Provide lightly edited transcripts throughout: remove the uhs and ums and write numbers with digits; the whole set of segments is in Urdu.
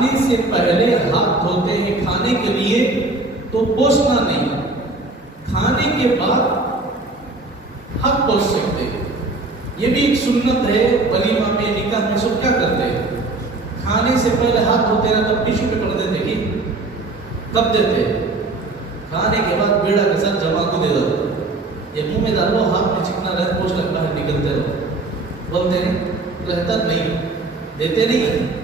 کھانے سے پہلے ہاتھ دھوتے ہیں کھانے کے لیے تو پوچھنا نہیں، کھانے کے بعد ہاتھ پوچھ سکتے. یہ بھی ایک سنت ہے. ولیمہ میں، نکاح میں سب کیا کرتے ہیں؟ کھانے سے پہلے ہاتھ دھوتے ہیں تب ٹیشو پیپر دیتے کہ کب دیتے؟ کھانے کے بعد بیڑا کے ساتھ جمع کو دے دو. یہ منہ میں ڈالو، ہاتھ میں چکنا رہتا، پوچھ لگتا ہے، نکلتے رہو. بولتے ہیں رہتا نہیں، دیتے نہیں.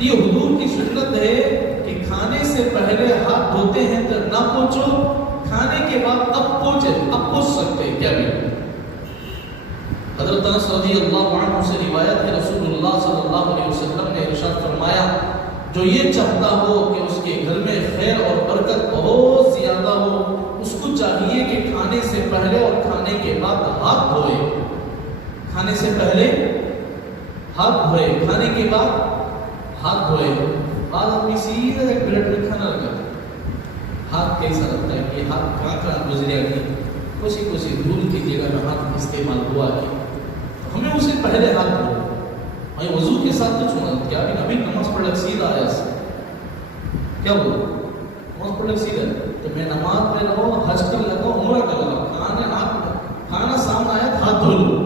یہ حضور کی سنت ہے کہ کھانے سے پہلے ہاتھ دھوتے ہیں تو نہ پوچھو، کھانے کے بعد اب پوچھے، اب پوچھ سکتے ہیں. کیا بھی حضرت انس رضی اللہ عنہ سے روایت ہے، رسول اللہ صلی اللہ علیہ وسلم نے ارشاد فرمایا، جو یہ چاہتا ہو کہ اس کے گھر میں خیر اور برکت بہت زیادہ ہو، اس کو چاہیے کہ کھانے سے پہلے اور کھانے کے بعد ہاتھ دھوئے. کھانے سے پہلے ہاتھ دھوئے، کھانے کے بعد ہاتھ دھوئے. بعض آدمی سیدھا ایک پلیٹ میں کھانا لگا، ہاتھ کیسا لگتا ہے کہ ہاتھ کہاں کہاں گزریا گیا، کسی دھول کی جگہ میں ہاتھ استعمال ہوا کیا. ہمیں اسے پہلے ہاتھ دھو. میں وضو کے ساتھ تو چھوڑا کیا بھی نبی نماز پڑھ سیدھا آیا سے کیا ہوا، نماز پڑھ سیدھا. تو میں نماز پہ لگاؤ، حج کر لگاؤ، عمرہ کر لگاؤ، کھانا سامنے آیا ہاتھ دھو لو.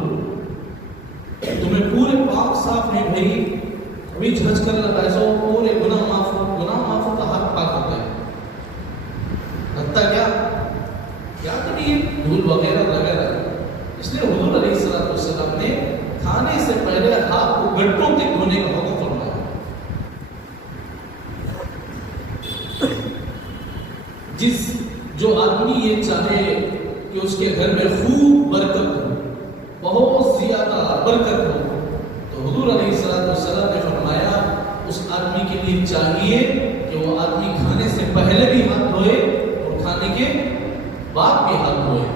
تمہیں پورے پاک صاف نہیں بھائی، ابھی حج کر لگا ایسا پورے گناہ معاف ہو تو ہاتھ پاک ہوتا ہے. لگتا کیا تو نہیں دھول وغیرہ وغیرہ. اس لیے حضور علیہ السلام نے کھانے سے پہلے ہاتھ کو گھنٹوں تک دھونے کا حکم فرمایا. جو آدمی یہ چاہے کہ اس کے گھر میں خوب برکت ہو، بہت زیادہ برکت ہو، تو حضور علیہ السلام نے فرمایا اس آدمی کے لیے چاہیے کہ وہ آدمی کھانے سے پہلے بھی ہاتھ دھوئے اور کھانے کے بعد بھی ہاتھ دھوئے.